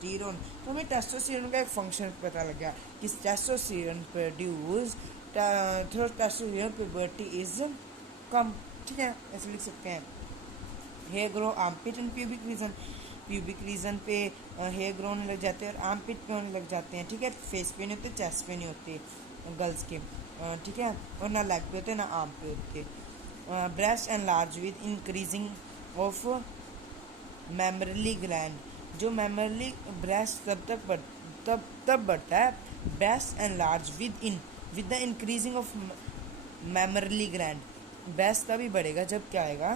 Testosterone. तो हमें testosterone का एक फंक्शन पता लग गया कि testosterone produce through testosterone puberty is come. ठीक है, ऐसे लिख सकते हैं। Hair grow armpit and pubic region पे हेयर ग्रो होने लग जाते हैं और आर्मपिट पे होने लग जाते हैं। ठीक है, फेस पे नहीं होते, चेस्ट पे नहीं होते गर्ल्स के। ठीक है, और ना लेग पे होते ना आर्म पे होते। Breast and large with increasing of mammary gland. जो मेमोरली ब्रेस्ट तब बढ़ता है, breast and large with the increasing of mammary gland. Breast तभी बढ़ेगा जब क्या आएगा,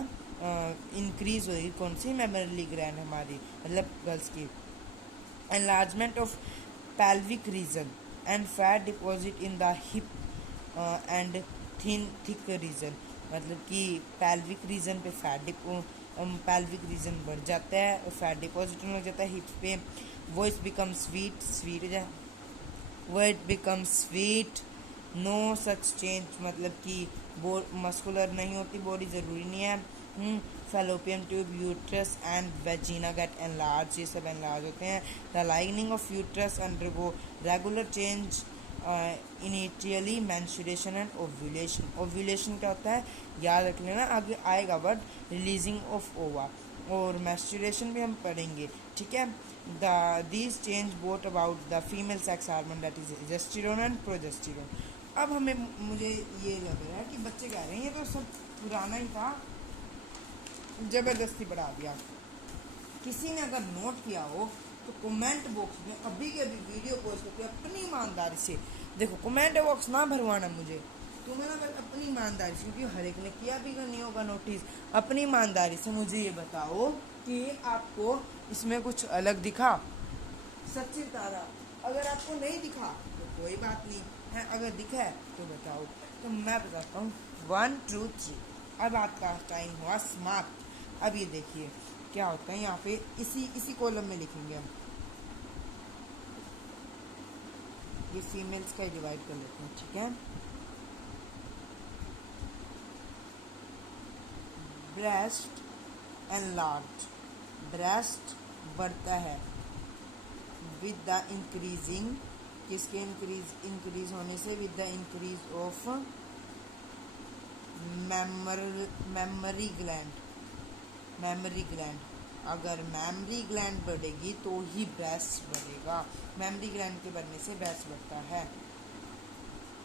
इंक्रीज होगी कौन सी, मेमोरली ग्लैंड हमारी, मतलब गर्ल्स की। Enlargement of pelvic region and fat deposit in the hip and thick region. मतलब कि pelvic रीजन पे pelvic रीजन बढ़ जाता है और फैट डिपॉजिट होने लग जाता है हिप्स पे। Voice become sweet word become sweet. No such change, मतलब कि मस्कुलर नहीं होती बॉडी, ज़रूरी नहीं है। Fallopian tube, uterus and vagina get enlarge, ये सब एनलार्ज होते हैं। The lining of uterus undergo regular change initially menstruation and ovulation. Ovulation क्या होता है याद रख लेना, आगे आएगा वर्ड, रिलीजिंग ऑफ ओवा। और मेंस्ट्रुएशन भी हम पढ़ेंगे। ठीक है, these change both about the female sex hormone that is progesterone and progesterone. अब मुझे ये लग रहा है कि बच्चे कह रहे हैं ये तो सब पुराना ही था, जबरदस्ती बढ़ा दिया। किसी ने अगर नोट किया हो तो कमेंट बॉक्स में अभी के अभी वीडियो पोस्ट करके अपनी ईमानदारी से, देखो कमेंट बॉक्स ना भरवाना मुझे, तुम्हें ना अपनी ईमानदारी से, क्योंकि हर एक ने किया भी नहीं होगा नोटिस, अपनी ईमानदारी से मुझे ये बताओ कि आपको इसमें कुछ अलग दिखा, सच्ची तारा। अगर आपको नहीं दिखा तो कोई बात नहीं है, अगर दिखा है तो बताओ। तो मैं बताता हूँ 1 2 3। अब आपका टाइम हुआ समाप्त। अब ये देखिए क्या होता है यहाँ पे, इसी कॉलम में लिखेंगे हम। ये फीमेल्स का डिवाइड कर लेते हैं। ठीक है, ब्रेस्ट एनलार्ज, ब्रेस्ट बढ़ता है विद द इंक्रीजिंग, किसके इंक्रीज होने से, with the increase of memory gland. अगर मेमोरी ग्लैंड बढ़ेगी तो ही ब्रेस्ट बढ़ेगा, मेमोरी ग्लैंड के बढ़ने से ब्रेस्ट बढ़ता है।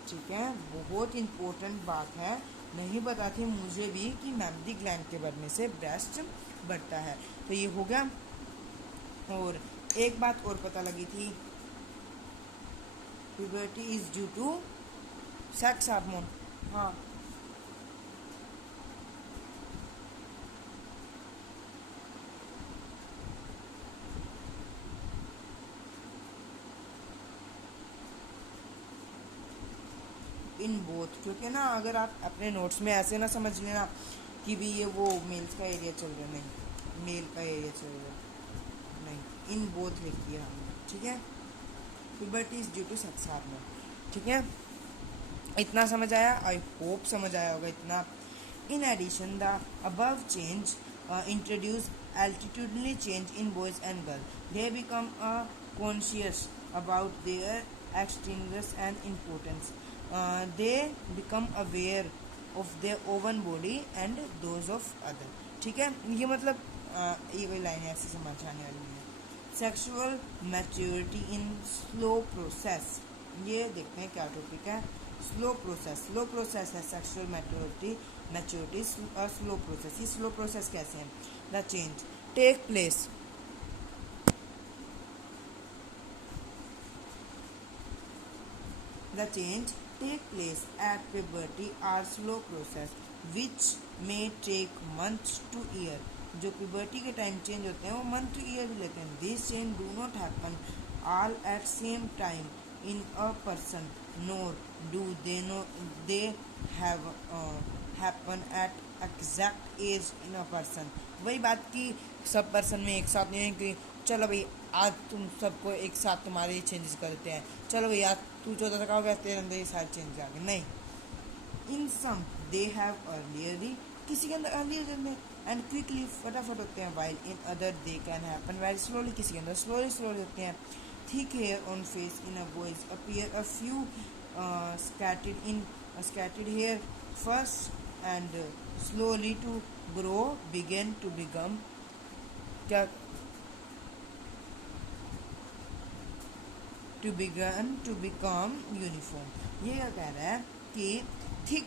ठीक है, बहुत इंपॉर्टेंट बात है, नहीं पता थी मुझे भी कि मेमोरी ग्लैंड के बढ़ने से ब्रेस्ट बढ़ता है। तो ये हो गया। और एक बात और पता लगी थी, puberty is due to sex hormone. हाँ, इन बोथ, क्योंकि ना अगर आप अपने नोट्स में ऐसे ना समझ लेना कि भी ये वो मेल्स का एरिया चल रहा है, नहीं मेल का एरिया चल रहा है, नहीं, इन बोथ लिख दिया हमने। ठीक है, puberty is due to sex hormone. ठीक है, इतना समझ आया, आई होप समझ आया होगा इतना। In addition the above change introduce altitudinally change in boys and girls. They become conscious about their extremes and importance. They become aware of their own body and those of other. ठीक है, ये मतलब ये कोई line ऐसे समझ आने वाली है। Sexual maturity in slow process, ये देखते हैं क्या टॉपिक है। स्लो प्रोसेस है सेक्सुअल मैच्योरिटी स्लो प्रोसेस। ये स्लो प्रोसेस कैसे है? The change take place at puberty are slow process which may take months to year. जो puberty के टाइम चेंज होते हैं वो मंथ टू ईयर भी लेते हैं। This change do not happen all at same time in a person, nor do they have happen at exact age in a person. वही बात की सब पर्सन में एक साथ नहीं है कि चलो भाई आज तुम सबको एक साथ तुम्हारे चेंजेस कर देते हैं, चलो भाई आज तू 14 का हो गया तेरे अंदर ये सारे चेंज आ गए, नहीं। इन सम दे हैव अर्लियरली, किसी के अंदर अर्लियर एंड क्विकली फटाफट होते हैं, while in other they can happen very slowly, किसी के अंदर स्लोली स्लोली होते हैं. Thick hair on face in a boys appear a few scattered hair first and slowly to grow begin to become क्या to become uniform. ये क्या कह रहा है कि थिक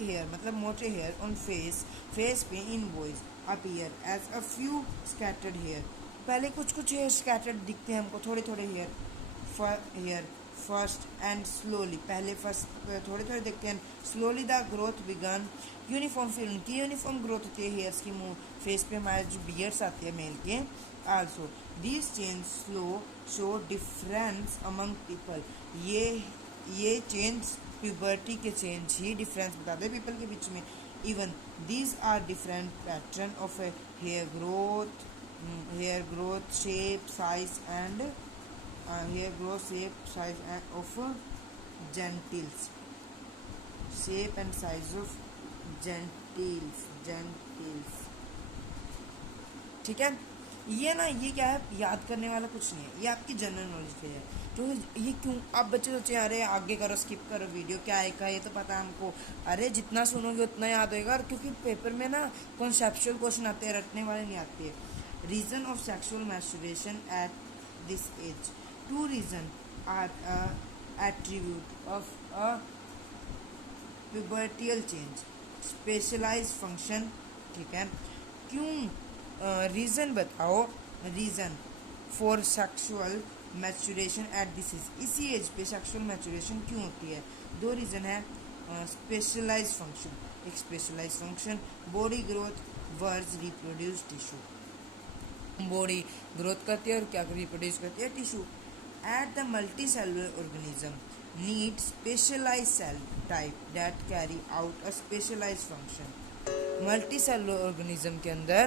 हेयर मतलब मोटे हेयर ऑन फेस पे in boys appear as a few scattered hair. पहले कुछ कुछ हेयर स्कैटर्ड दिखते हैं हमको, थोड़े थोड़े हेयर फर्स्ट एंड स्लोली, पहले फर्स्ट थोड़े थोड़े देखते हैं, slowly the growth begin uniform. फिर उनकी यूनिफॉर्म ग्रोथ होती है हेयर्स की, मुंह फेस पे हमारे जो बियर्स आते हैं मेल के. Also this change slow show difference among people. ये चेंज प्यूबर्टी के चेंज ही डिफरेंस बताते हैं पीपल के बीच में. Even these are different pattern of hair growth shape size and hair growth shape size of gentles, shape and size of gentles. ठीक है. ये ना ये क्या है, याद करने वाला कुछ नहीं है, ये आपकी जनरल नॉलेज पे है. तो ये क्यों आप बच्चे सोचे अरे आगे करो स्किप करो वीडियो, क्या आएगा ये तो पता है हमको. अरे जितना सुनोगे उतना याद होएगा. और क्योंकि पेपर में ना कॉन्सेप्चुअल क्वेश्चन आते हैं, रटने वाले नहीं आते हैं. Reason of sexual masturbation at this age. Two reasons are attribute of a pubertal change. Specialized function. ठीक है. क्यों रीज़न बताओ, reason for sexual maturation at this age. इसी एज पे सेक्सुअल मैच्योरेशन क्यों होती है? दो रीज़न है. स्पेशलाइज फंक्शन, एक specialise function, body growth verse reproduce tissue. Body growth करती है और क्या रिप्रोड्यूस करती है? Tissue. At the multicellular organism need specialized cell type that carry out a specialized function. Multicellular organism के अंदर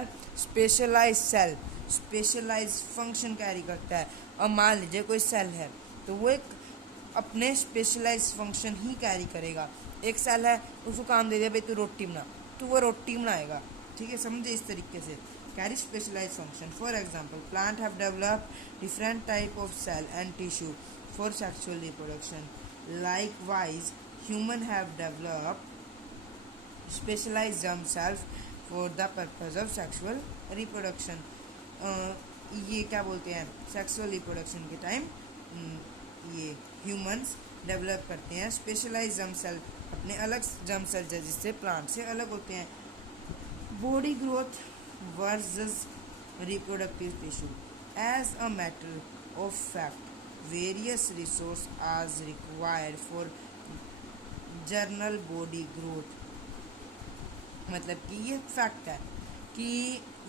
स्पेशलाइज फंक्शन कैरी करता है. और मान लीजिए कोई सेल है तो वो एक अपने स्पेशलाइज फंक्शन ही कैरी करेगा. एक सेल है उसको काम दे दिया भाई तू रोटी बना, तो वो रोटी बनाएगा. ठीक है, समझे इस तरीके से. Carry specialized function. For example, plant have developed different type of cell and tissue for sexual reproduction. Likewise, human have developed specialized germ cells for the purpose of sexual reproduction. ये क्या बोलते हैं, सेक्सुअल रिप्रोडक्शन के time ये humans develop करते हैं specialise germ cell, अपने अलग जर्म सेल जिससे प्लांट से अलग होते हैं. Body growth versus reproductive tissue. As a matter of fact, various resources are required for general body growth. मतलब कि ये फैक्ट है कि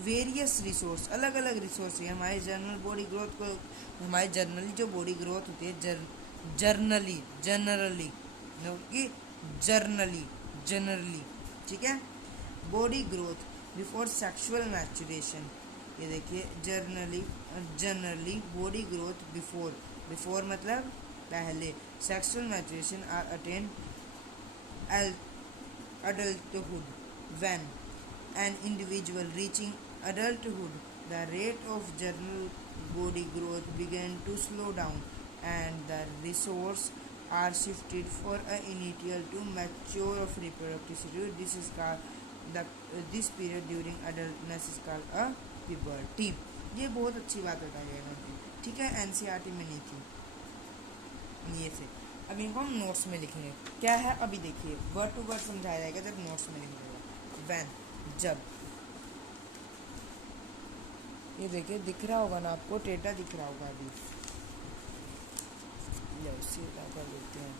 वेरियस रिसोर्स, अलग अलग रिसोर्स है हमारे जनरल बॉडी ग्रोथ को. हमारे जनरली जो बॉडी ग्रोथ होती है जनरली ठीक है. Body growth before sexual maturation. ये देखिए जनरली बॉडी ग्रोथ बिफोर मतलब पहले sexual maturation are attain adulthood. When an individual reaching adulthood, the rate of general body growth began to slow down and the resources are shifted for an initial to mature of reproductive tissue. This period during adultness is called a puberty. ये बहुत अच्छी बात बताई है इन्होंने. ठीक है, NCERT में नहीं थी ये से. अब इनको हम नोट्स में लिखेंगे. क्या है अभी देखिए, वर्ड टू वर्ड समझाया जाएगा जब नोट्स में लिखेंगे. व्हेन जब, ये देखिए दिख रहा होगा ना आपको, डेटा दिख रहा होगा अभी. सीधा कर लेते हैं.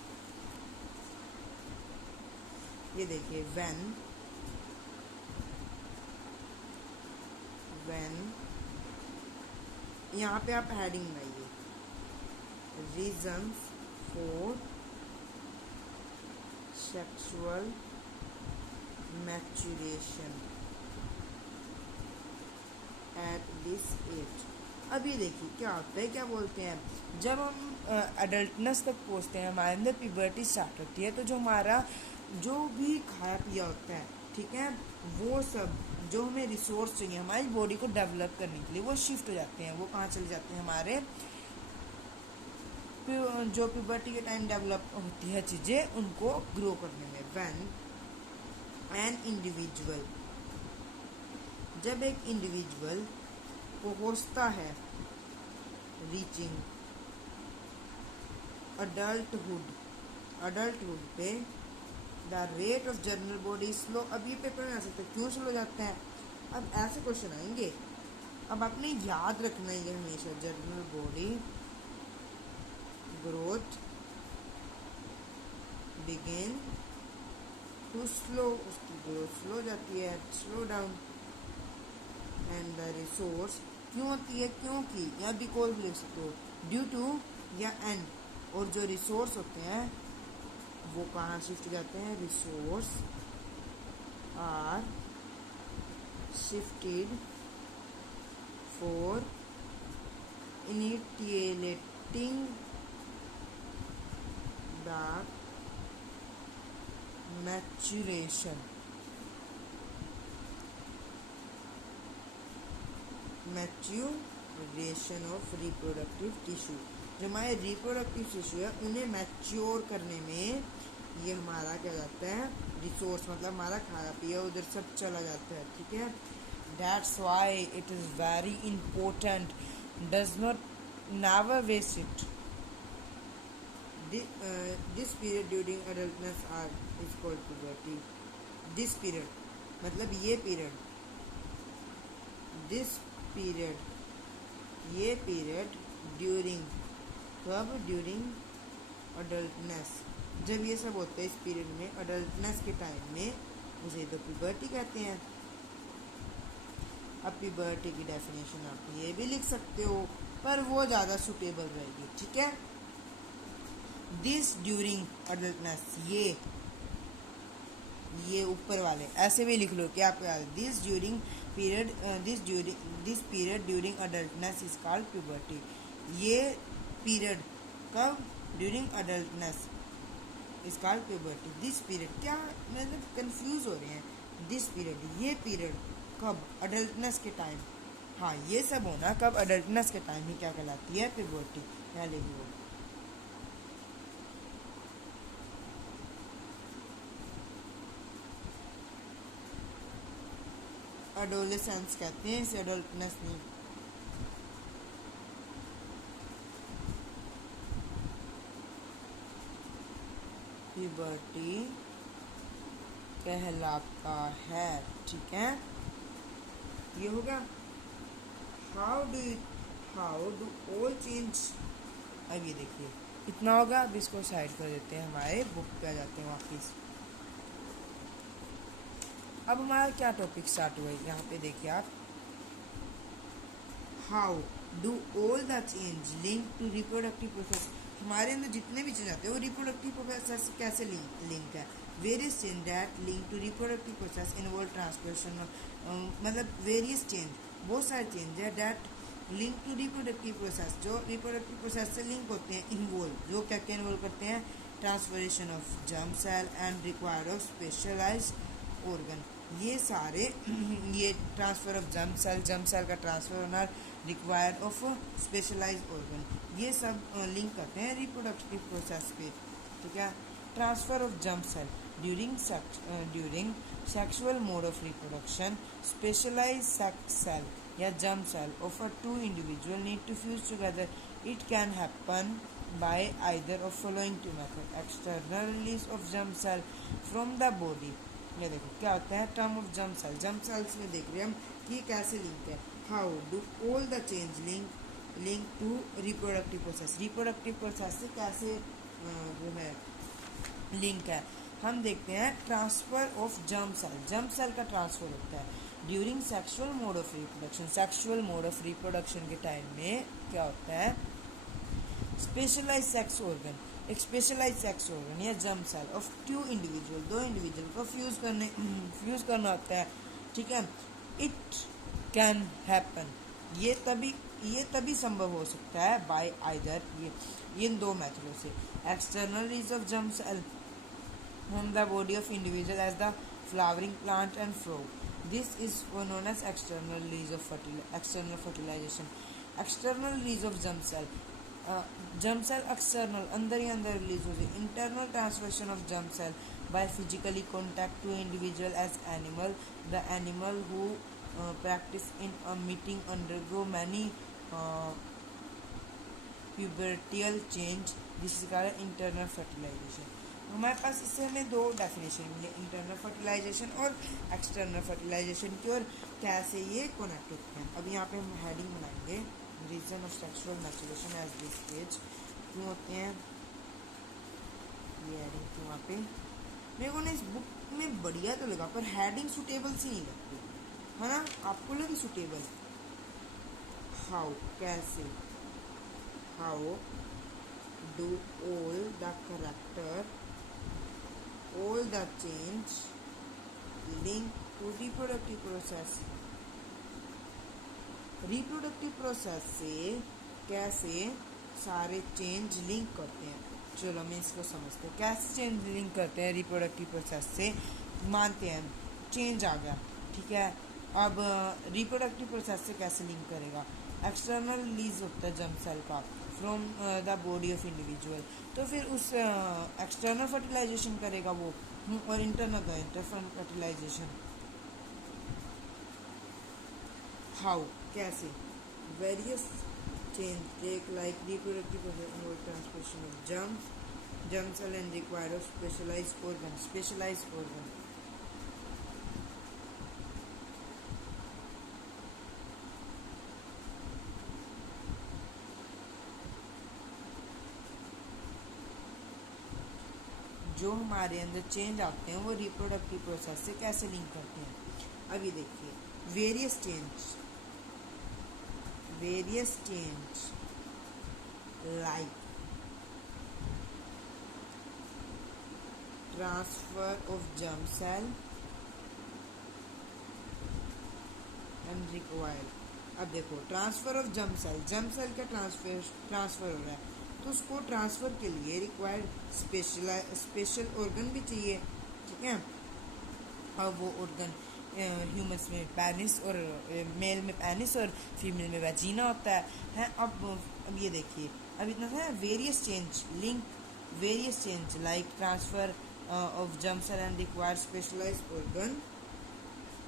ये देखिए व्हेन यहाँ पे आप हेडिंग लगाइए, reasons for sexual maturation at this age. अभी देखिए क्या होता है, क्या बोलते हैं, जब हम अडल्टनेस तक पहुँचते हैं, हमारे अंदर प्यूबर्टी स्टार्ट होती है, तो जो हमारा जो भी खाया पिया होता है, ठीक है, वो सब जो हमें रिसोर्स चाहिए हमारी बॉडी को डेवलप करने के लिए, वो शिफ्ट हो जाते हैं। वो कहाँ चले जाते हैं? हमारे जो प्यूबर्टी के टाइम डेवलप होती है चीज़ें, उनको ग्रो करने में। व्हेन एन इंडिविजुअल, जब एक इंडिविजुअल पहुँचता है रीचिंग अडल्टहुड पे, the rate of journal body slow. अब ये पेपर में आ सकते हैं क्यों स्लो जाते हैं? अब ऐसे क्वेश्चन आएंगे। अब आपने याद रखना है हमेशा, general body growth begin to slow, उसकी ग्रोथ स्लो जाती है, slow down. And the resource क्यों होती है? क्योंकि या बिकॉज लिख सकते हो, ड्यू टू या एंड। और जो रिसोर्स होते हैं वो कहाँ शिफ्ट जाते हैं? Resource are shifted for initiating the maturation of reproductive tissue. जो हमारे रिप्रोडक्टिव टिश्यू है उन्हें मैच्योर करने में ये हमारा क्या जाता है? रिसोर्स, मतलब हमारा खाया पिया उधर सब चला जाता है। ठीक है, that's why it is very important, does not never waste it. This period during adultness are is called puberty. This period मतलब ये पीरियड, दिस पीरियड, ये पीरियड ड्यूरिंग, कब? ड्यूरिंग अडल्टनेस, जब ये सब होते हैं इस पीरियड में, अडल्टनेस के टाइम में, उसे तो प्यूबर्टी कहते हैं। अब प्यूबर्टी की डेफिनेशन आप ये भी लिख सकते हो, पर वो ज़्यादा सुटेबल रहेगी। ठीक है, दिस ड्यूरिंग अडल्टनेस, ये ऊपर वाले ऐसे भी लिख लो कि आपको याद है, this period during adultness is called puberty. ये पीरियड कब? During adultness is called puberty. This period, क्या मतलब कंफ्यूज हो रहे हैं? दिस पीरियड, ये पीरियड कब? अडल्टनेस के टाइम। हाँ, ये सब होना कब? अडल्टनेस के टाइम ही क्या कहलाती है? प्यूबर्टी। क्या लिखो? एडोलेसेंस कहते हैं इसे, एडल्टनेस नहीं। प्यूबर्टी कहलाता है। ठीक है, ये होगा। How do all change. अब ये देखिए इतना होगा। अब इसको साइड कर देते हैं, हमारे बुक पे आ जाते हैं वापस। अब हमारा क्या टॉपिक स्टार्ट हुआ है? यहाँ पे देखिए आप, how do all the change link to reproductive process. हमारे अंदर जितने भी चेंज आते हैं वो रिप्रोडक्टिव प्रोसेस से कैसे लिंक है? Various change that link to reproductive process involve transportation, मतलब वेरियस चेंज, बहुत सारे चेंज है that link to reproductive process, जो रिप्रोडक्टिव प्रोसेस से लिंक होते हैं, इन्वॉल्व, जो क्या क्या इन्वॉल्व करते हैं? Transferation of germ cell and required of specialised organ. ये सारे ये ट्रांसफ़र ऑफ जर्म सेल का ट्रांसफ़र होना, रिक्वायर्ड ऑफ स्पेशलाइज्ड ऑर्गन, ये सब लिंक करते हैं रिप्रोडक्टिव प्रोसेस पे। ठीक है, transfer of germ cell during sexual mode of reproduction, specialized sex cell या germ cell of a two individual need to fuse together. It can happen by either of following two methods: external release of germ cell from the body। ये देखो क्या होता है? Term of germ cells में देख रहे हैं हम कि कैसे लिंक है। How do all the change link to reproductive process से कैसे वो है लिंक है? हम देखते हैं ट्रांसफर ऑफ जर्म सेल का ट्रांसफर होता है during sexual mode of reproduction के टाइम में क्या होता है? स्पेशलाइज्ड सेक्स ऑर्गन, एक स्पेशलाइज्ड सेक्स ऑर्गन या germ cell of two individual, दो इंडिविजुअल को फ्यूज करना होता है। ठीक है, इट कैन हैपन, ये तभी संभव हो सकता है बाय आइदर, ये इन दो मेथडों से: external release of germ cell from the body of individual as the flowering plant and fruit, this is known as external release of external fertilization. External release of germ cell. Germ cell external अंदर ही अंदर release हो जाए. Internal transferation of germ cell by physically contact to individual as animal. The animal who practice in a meeting undergo many pubertal change. This is called internal fertilization. हमारे पास इससे हमें दो definition मिले, इंटरनल फर्टिलाइजेशन और external fertilisation की, और कैसे ये कनेक्ट होते हैं. अब यहाँ पे हम हेडिंग बनाएंगे, reason of sexual maturation age this stage. क्यों होते हैं ये हेडिंग क्यों वहाँ पे मेरे को ना इस बुक में बढ़िया तो लगा, पर हेडिंग सुटेबल सी नहीं लगती है ना. आपको लगी सुटेबल? हाउ, कैसे, how do all the character, all the change link to reproductive process. Reproductive process से कैसे सारे चेंज लिंक करते हैं. चलो मैं इसको समझते हैं. कैसे चेंज लिंक करते हैं रिप्रोडक्टिव प्रोसेस से. मानते हैं चेंज आ गया, ठीक है. अब रिप्रोडक्टिव प्रोसेस से कैसे लिंक करेगा. एक्सटर्नल रिलीज होता है जर्म सेल का from the body of individual, तो फिर उस एक्सटर्नल फर्टिलाइजेशन करेगा वो, और इंटरनल इंटर फर्टिलाइजेशन. हाउ, कैसे. Various change take like reproductive process transportation of germ cell and required of specialised organ. जो हमारे अंदर चेंज आते हैं वो रिप्रोडक्टिव प्रोसेस से कैसे लिंक करते हैं. अभी देखिए, various change like transfer of germ cell and required. अब देखो, ट्रांसफर ऑफ जर्म सेल का ट्रांसफर हो रहा है, तो उसको ट्रांसफ़र के लिए रिक्वायर्ड स्पेशल ऑर्गन भी चाहिए, ठीक है. अब वो ऑर्गन ह्यूमन्स में पेनिस, और मेल में पेनिस और फीमेल में वैजिना होता है. अब ये देखिए, अब इतना था various change like transfer of germ cell and required specialised organ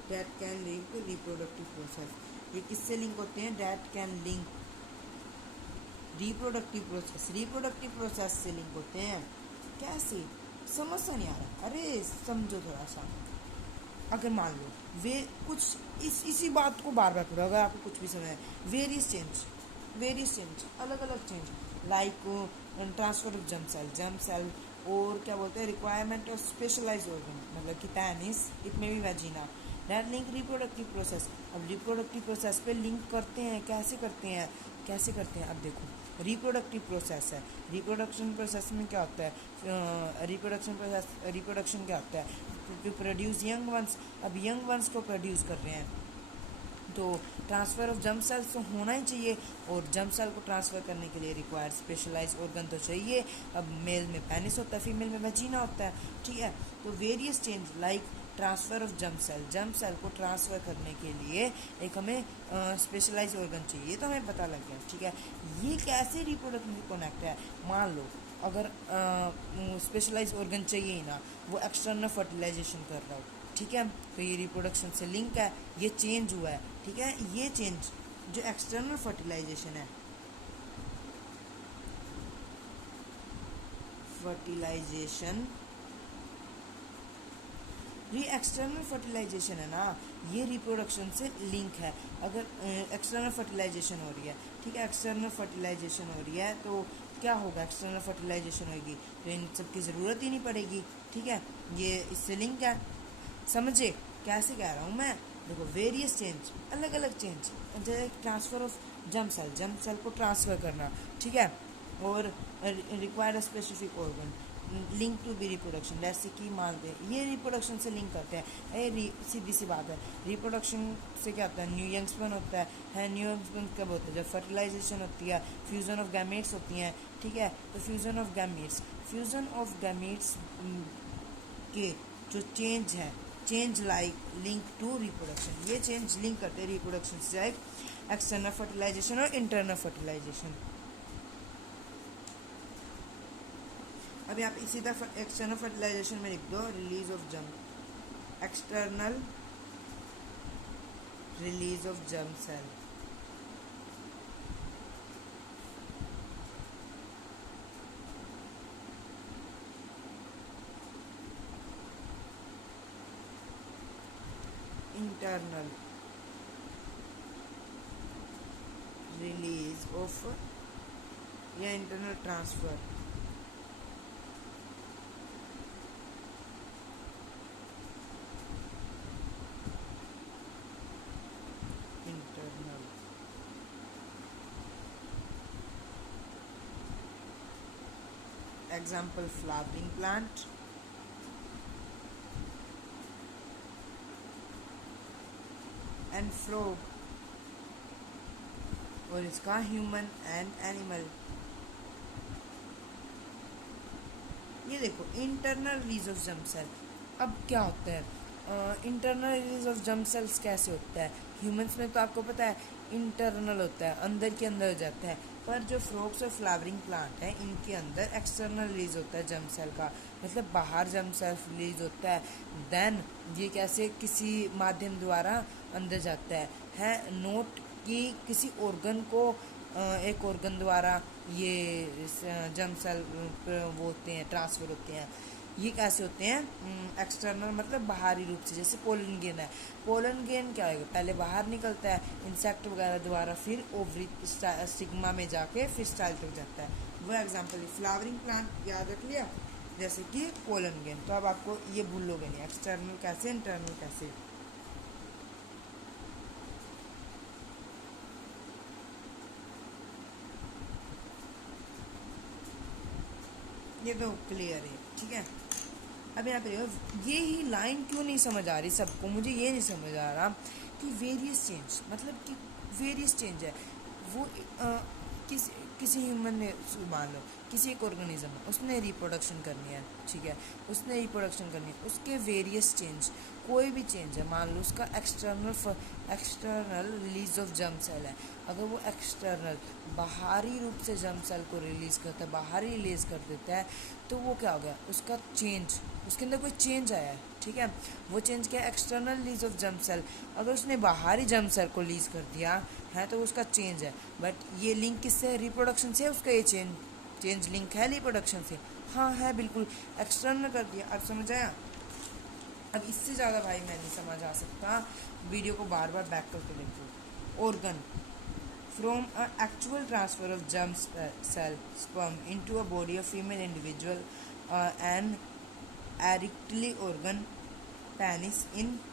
that can link to reproductive process. ये किससे लिंक होते हैं? That can link reproductive process से लिंक होते हैं. कैसे, समझ सा नहीं आ रहा. अरे समझो थोड़ा सा. अगर मान लो वे कुछ इसी बात को बार बार करो, अगर आपको कुछ भी समझ है. वेरियस चेंज अलग अलग change like transfer of germ cell और क्या बोलते हैं रिक्वायरमेंट ऑफ स्पेशलाइज्ड ऑर्गन, मतलब कि पेनिस, इट में भी vagina. That link reproductive process. अब रिप्रोडक्टिव प्रोसेस पे लिंक करते हैं. कैसे करते हैं? अब देखो, रिप्रोडक्टिव प्रोसेस है. रिप्रोडक्शन प्रोसेस में क्या होता है? रिप्रोडक्शन क्या होता है? To produce young ones. अब यंग वंस को प्रोड्यूस कर रहे हैं, तो ट्रांसफ़र ऑफ जर्म सेल्स तो होना ही चाहिए, और जर्म सेल को ट्रांसफ़र करने के लिए रिक्वायर्ड स्पेशलाइज्ड ऑर्गन तो चाहिए. अब मेल में पेनिस होता है, फीमेल में वैजिना होता है, ठीक है. तो various change like transfer of germ cell को ट्रांसफ़र करने के लिए एक हमें स्पेशलाइज्ड ऑर्गन चाहिए, तो हमें पता लग गया, ठीक है. ये कैसे रिप्रोडक्शन से कनेक्ट है. मान लो अगर स्पेशलाइज्ड ऑर्गन चाहिए ही ना, वो एक्सटर्नल फर्टिलाइजेशन कर रहा हो, ठीक है, तो ये रिप्रोडक्शन से लिंक है. ये चेंज हुआ है, ठीक है. ये चेंज जो एक्सटर्नल फर्टिलाइजेशन है, ये एक्सटर्नल फर्टिलाइजेशन है ना, ये रिप्रोडक्शन से लिंक है. अगर एक्सटर्नल फर्टिलाइजेशन हो रही है, ठीक है, एक्सटर्नल फर्टिलाइजेशन हो रही है, तो क्या होगा? एक्सटर्नल फर्टिलाइजेशन होगी तो इन सब की ज़रूरत ही नहीं पड़ेगी, ठीक है. ये इससे लिंक है. समझे कैसे कह रहा हूँ मैं? देखो, वेरियस चेंज, अलग अलग चेंज, जैसे ट्रांसफ़र ऑफ जर्म सेल को ट्रांसफ़र करना, ठीक है, और required specific organ link to be reproduction. जैसे कि मानते हैं ये रिप्रोडक्शन से लिंक करते हैं. सीधी सी बात है, रिप्रोडक्शन से क्या होता है? न्यू यंगस्पन होता है. न्यू यंगस्पन कब होता है? जब फर्टिलाइजेशन होती है, फ्यूज़न ऑफ गैमेट्स होती हैं, ठीक है. तो फ्यूज़न ऑफ गैमेट्स के जो चेंज हैं, change like link to reproduction, ये चेंज लिंक करते हैं रिप्रोडक्शन से, लाइक एक्सटर्नल फर्टिलाइजेशन और इंटरनल फर्टिलाइजेशन। अभी आप इसी तरह एक्सटर्नल फर्टिलाइजेशन में लिख दो release of germ, external release of germ cell. Internal release of या internal transfer, internal example flowering plant, and frog, और इसका ह्यूमन एंड एनिमल। ये देखो internal release of germ cell. अब क्या होता है internal release of germ cells कैसे होता है? ह्यूमंस में तो आपको पता है इंटरनल होता है, अंदर के अंदर हो जाता है, पर जो फ्रॉग्स और फ्लावरिंग प्लांट है इनके अंदर एक्सटर्नल रिलीज होता है जर्म सेल का, मतलब बाहर जर्म सेल रिलीज होता है। देन ये कैसे किसी माध्यम द्वारा अंदर जाता है नोट कि किसी ऑर्गन को एक ऑर्गन द्वारा ये जर्म सेल वो होते हैं, ट्रांसफर होते हैं। ये कैसे होते हैं एक्सटर्नल, मतलब बाहरी रूप से। जैसे पोलन गेन है, पोलन गेन क्या होगा, पहले बाहर निकलता है इंसेक्ट वगैरह द्वारा, फिर ओवरी स्टिग्मा में जाके फिर स्टाइल तक जाता है। वो एग्जांपल फ्लावरिंग प्लांट याद रख लिया, जैसे कि पोलन गेन। तो अब आपको ये भूलोगे नहीं, एक्सटर्नल कैसे इंटरनल कैसे। ये तो क्लियर है, ठीक है। अब यहाँ पे ये ही लाइन क्यों नहीं समझ आ रही सबको, मुझे ये नहीं समझ आ रहा कि वेरियस चेंज मतलब कि वेरियस चेंज है वो किसी ह्यूमन ने मान लो किसी एक ऑर्गेनिज्म है, उसने रिप्रोडक्शन करनी है, ठीक है, उसने रिप्रोडक्शन करनी है, उसके वेरियस चेंज, कोई भी चेंज है, मान लो उसका external release of germ cell है, अगर वो एक्सटर्नल बाहरी रूप से जर्म सेल को रिलीज करता है, बाहरी रिलीज कर देता है, तो वो क्या हो गया, उसका चेंज, उसके अंदर कोई चेंज आया है, ठीक है। वो चेंज क्या है, external release of germ cell. अगर उसने बाहरी जर्म सेल को रिलीज कर दिया है तो उसका चेंज है, बट ये लिंक किससे है, रिप्रोडक्शन से। उसका ये चेंज लिंक है रिप्रोडक्शन से, हाँ है बिल्कुल, एक्सटर्नल कर दिया। अब समझ आया? अब इससे ज़्यादा भाई मैं नहीं समझ आ सकता, वीडियो को बार बार बैक करके देखो। Organ from an actual transfer of germ cell sperm into a body of female individual, an erectile organ penis in